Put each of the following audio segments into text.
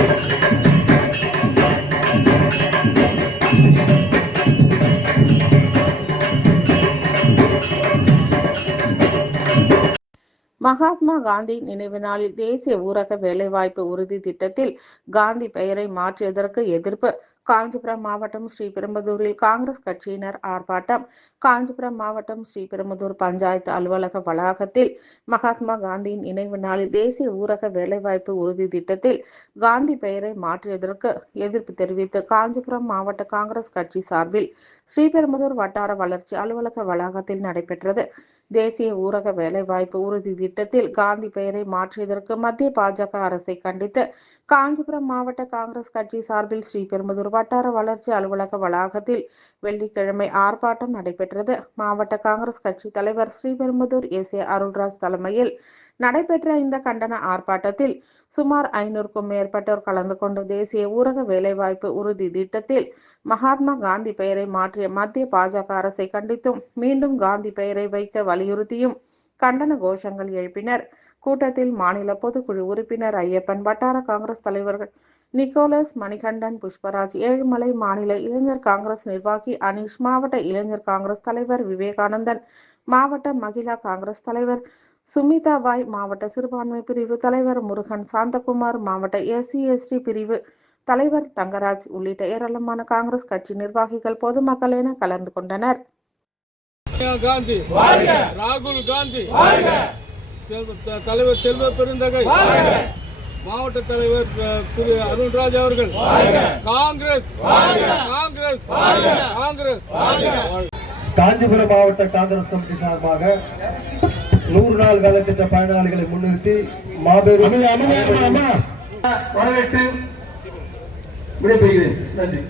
Thank you. Mahatma Gandhi நினைவு நாளில் தேசிய ஊரக வேலைவாய்ப்பு உறுதி திட்டத்தில் காந்தி பெயரை மாற்றியதற்கு எதிர்ப்பு. காஞ்சிபுரம் மாவட்டம் ஸ்ரீபெரும்புதூரில் காங்கிரஸ் கட்சியினர் ஆர்ப்பாட்டம். காஞ்சிபுரம் மாவட்டம் ஸ்ரீபெரும்புதூர் பஞ்சாயத்து அலுவலக வளாகத்தில் மகாத்மா காந்தியின் நினைவு நாளில் தேசிய ஊரக வேலைவாய்ப்பு உறுதி திட்டத்தில் காந்தி பெயரை மாற்றியதற்கு எதிர்ப்பு தெரிவித்து காஞ்சிபுரம் மாவட்ட காங்கிரஸ் கட்சி சார்பில் ஸ்ரீபெரும்புதூர் வட்டார வளர்ச்சி அலுவலக வளாகத்தில் நடைபெற்றது. தேசிய ஊரக வேலைவாய்ப்பு உறுதி திட்டத்தில் காந்தி பெயரை மாற்றியதற்கு மத்திய பாஜக அரசை கண்டித்து காஞ்சிபுரம் மாவட்ட காங்கிரஸ் கட்சி சார்பில் ஸ்ரீபெரும்புதூர் வட்டார வளர்ச்சி அலுவலக வளாகத்தில் வெள்ளிக்கிழமை ஆர்ப்பாட்டம் நடைபெற்றது. மாவட்ட காங்கிரஸ் கட்சி தலைவர் ஸ்ரீபெரும்புதூர் எஸ் ஏ. அருள்ராஜ் தலைமையில் நடைபெற்ற இந்த கண்டன ஆர்ப்பாட்டத்தில் சுமார் ஐநூறுக்கும் மேற்பட்டோர் கலந்து கொண்டு தேசிய ஊரக வேலைவாய்ப்பு உறுதி திட்டத்தில் மகாத்மா காந்தி பெயரை மாற்றிய மத்திய பாஜக அரசை கண்டித்தும் மீண்டும் காந்தி பெயரை வைக்க வலியுறுத்தியும் கண்டன கோஷங்கள் எழுப்பினர். கூட்டத்தில் மாநில பொதுக்குழு உறுப்பினர் ஐயப்பன் வட்டார காங்கிரஸ் தலைவர்கள் நிக்கோலஸ் மணிகண்டன் புஷ்பராஜ் ஏழுமலை மாநில இளைஞர் காங்கிரஸ் நிர்வாகி அனீஷ் மாவட்ட இளைஞர் காங்கிரஸ் தலைவர் விவேகானந்தன் மாவட்ட மகிழா காங்கிரஸ் தலைவர் சுமிதா பாய் மாவட்ட சிறுபான்மை பிரிவு தலைவர் முருகன் சாந்தகுமார் மாவட்ட எஸ்சி எஸ்டி பிரிவு தலைவர் தங்கராஜ் உள்ளிட்ட ஏராளமான காங்கிரஸ் கட்சி நிர்வாகிகள் பொதுமக்கள் என கலந்து கொண்டனர். காந்தி. ராகுல் காந்தி. தலைவர் செல்வ பெருந்தகை. மாவட்ட தலைவர் திரு அருண்ராஜ் அவர்கள். காங்கிரஸ். காங்கிரஸ். காங்கிரஸ். காஞ்சிபுரம் மாவட்ட காங்கிரஸ் கமிட்டி சார்பாக நூறு நாள் வேலை திட்ட பயனாளிகளை முன்னிறுத்தி மாபெரும் வரவேற்று விடைபெறுகிறேன். நன்றி.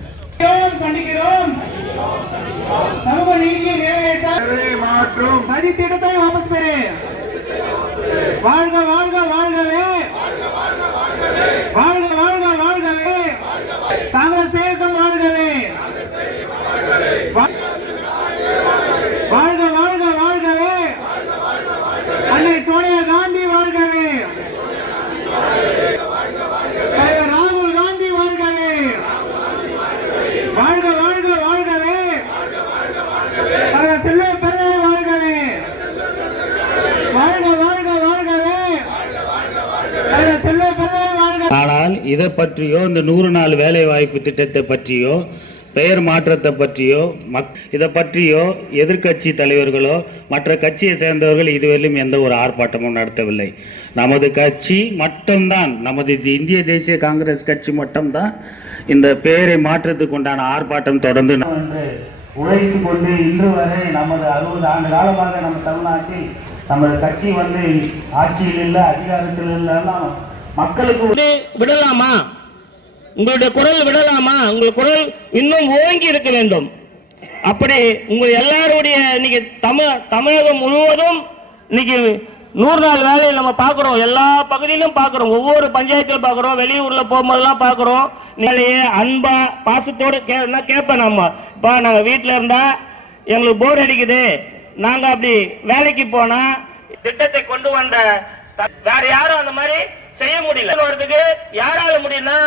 கண்டிக்கிறோம் மாற்றும் திட்டத்தை வாபஸ் பெறு. வாழ்க வாழ்க வாழ்கவே வாழ்க வாழ்க வாழ்கவே காங்கிரஸ் பேருக்கும் வாழ்கவே வா- வாழ்க வாழ்க வாழ்கவே அன்னை சோனியா காந்தி வாழ்கவே தலைவர் ராகுல் காந்தி வாழ்கவே வாழ்க வாழ்க வாழ்கவே தலைவர் செல்வ பெருமை வாழ்கவே வாழ்க வாழ்க வாழ்கவே தலைவர் செல்வ பெருமை வாழ்க ஆனால் இதை பற்றியோ இந்த நூறு நாள் வேலை வாய்ப்பு திட்டத்தை பற்றியோ பெயர் மாற்றத்தை பற்றியோ மக் இதை பற்றியோ எதிர்க்கட்சி தலைவர்களோ மற்ற கட்சியை சேர்ந்தவர்கள் இதுவரையிலும் எந்த ஒரு ஆர்ப்பாட்டமும் நடத்தவில்லை. நமது கட்சி மட்டும்தான் நமது இது இந்திய தேசிய காங்கிரஸ் கட்சி மட்டும்தான் இந்த பெயரை மாற்றத்துக்கு உண்டான ஆர்ப்பாட்டம் தொடர்ந்து உழைத்து கொண்டு இன்று வரை நமது அறுபது ஆண்டு காலமாக நம்ம தமிழ்நாட்டில் நமது கட்சி வந்து ஆட்சியில் இல்லை அதிகாரத்தில் இல்லைன்னா மக்களுக்கு விடு விடலாமா? உங்களுடைய குரல் விடலாமா? உங்கள் குரல் இன்னும் ஓங்கி இருக்க வேண்டும். அப்படி உங்கள் எல்லாருடைய இன்னைக்கு தமிழ் தமிழகம் முழுவதும் இன்னைக்கு நூறு நாள் வேலையை நம்ம பார்க்குறோம். எல்லா பகுதியிலும் பார்க்குறோம். ஒவ்வொரு பஞ்சாயத்தில் பார்க்குறோம். வெளியூரில் போகும்போதெல்லாம் பார்க்குறோம். நிலையே அன்பா பாசத்தோடு கே கேட்பேன் நம்ம? இப்போ நாங்கள் வீட்டில் இருந்தால் எங்களுக்கு போர் அடிக்குது. நாங்கள் அப்படி வேலைக்கு போனால் திட்டத்தை கொண்டு வந்த வேற யாரும் அந்த மாதிரி செய்ய முடியல. வரதுக்கு யாரால முடியும்னா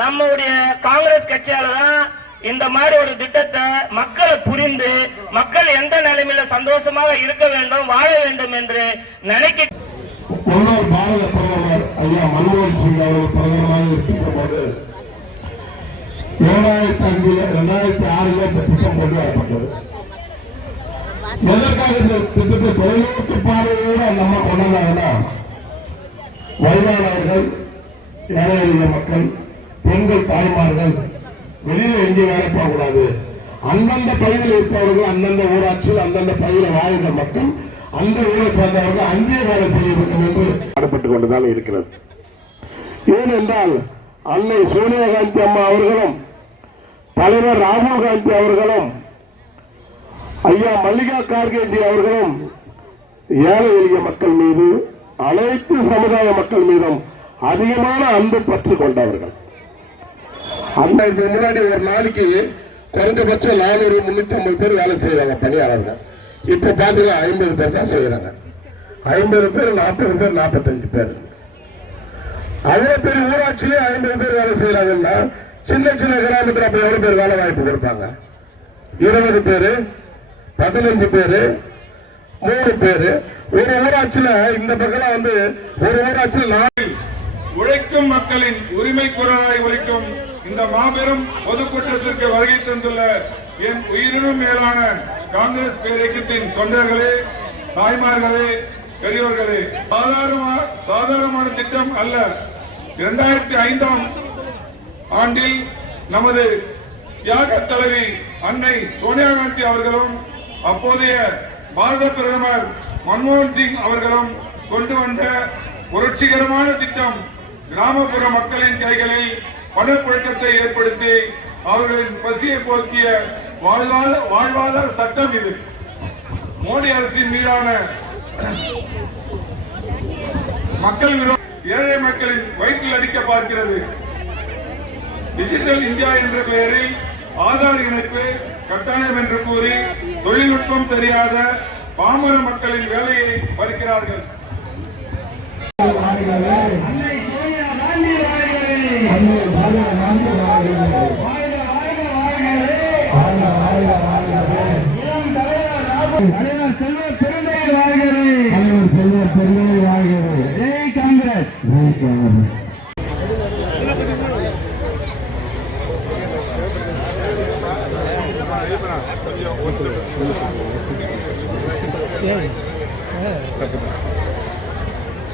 நம்மளுடைய காங்கிரஸ் கட்சியால தான் இந்த மாதிரி ஒரு திட்டத்தை மக்களை புரிந்து மக்கள் எந்த நிலைமையில சந்தோஷமாக இருக்க வேண்டும் வாழ வேண்டும் என்று நினைக்க முன்னாள் பாரத பிரதமர் ஐயா மன்மோகன் சிங் அவர்கள் பிரதமராக இருக்கின்ற போது ஏழாயிரத்தி அஞ்சுல இரண்டாயிரத்தி ஆறுல இந்த திட்டம் கொண்டு வரப்பட்டது எதற்காக இந்த திட்டத்தை தொழில்நுட்ப பார்வையோடு நம்ம கொண்டாந்தாங்கன்னா வயதானவர்கள் ஏழை எளிய மக்கள் பெண்கள் தாய்மார்கள் வெளியில எங்கேயும் வேலை போகக்கூடாது அந்தந்த பகுதியில் இருப்பவர்கள் அந்தந்த ஊராட்சியில் அந்தந்த பகுதியில் வாழ்கிற மக்கள் அந்த ஊரை சேர்ந்தவர்கள் அங்கே வேலை செய்ய வேண்டும் என்று பாடுபட்டுக் கொண்டுதான் இருக்கிறது. ஏனென்றால் அன்னை சோனியா காந்தி அம்மா அவர்களும் தலைவர் ராகுல் காந்தி அவர்களும் ஐயா மல்லிகா கார்கேஜி அவர்களும் ஏழை எளிய மக்கள் மீது அனைத்து சமுதாய மக்கள் மீதும் அதிகமான அன்பு பற்று கொண்டவர்கள். அந்த இதுக்கு முன்னாடி ஒரு நாளைக்கு குறைந்தபட்சம் நானூறு முன்னூத்தி ஐம்பது பேர் வேலை செய்யறாங்க பணியாளர்கள். இப்ப பாத்தீங்கன்னா ஐம்பது பேர் தான் செய்யறாங்க ஐம்பது பேர் நாற்பது பேர் நாற்பத்தஞ்சு பேர். அதே பேர் ஊராட்சியிலே ஐம்பது பேர் வேலை செய்யறாங்கன்னா சின்ன சின்ன கிராமத்துல அப்ப எவ்வளவு பேர் வேலை வாய்ப்பு கொடுப்பாங்க? இருபது பேரு பதினஞ்சு பேரு மூணு பேரு. ஒரு ஊராட்சியில இந்த பக்கம் வந்து ஒரு ஊராட்சியில் உழைக்கும் மக்களின் உரிமை குரலாய் உழைக்கும் இந்த மாபெரும் பொதுக்கூட்டத்திற்கு வருகை தந்துள்ள என் உயிரினும் மேலான காங்கிரஸ் பேரியக்கத்தின் தொண்டர்களே தாய்மார்களே பெரியோர்களே சாதாரண சாதாரணமான திட்டம் அல்ல. இரண்டாயிரத்தி ஐந்தாம் ஆண்டில் நமது தியாக தலைவி அன்னை சோனியா காந்தி அவர்களும் அப்போதைய பாரத பிரதமர் மன்மோகன் சிங் அவர்களும் கொண்டு வந்த புரட்சிகரமான திட்டம் கிராமப்புற மக்களின் கைகளில் பணப்புழக்கத்தை ஏற்படுத்தி அவர்களின் பசியை போக்கிய வாழ்வாதார சட்டம் இது. மோடி அரசின் மீதான மக்கள் விரோத ஏழை மக்களின் வயிற்றில் அடிக்க பார்க்கிறது. டிஜிட்டல் இந்தியா என்ற பெயரில் ஆதார் இணைப்பு கட்டாயம் என்று கூறி தொழில்நுட்பம் தெரியாத பாமர மக்களின் வேலையை பறிக்கிறார்கள் செல்வ பெருந்தையர் வாழ்கவே தலைவர் செல்வ பெருந்தையர் வாழ்கவே ஜெய் காங்கிரஸ். ஜெய் காங்கிரஸ்.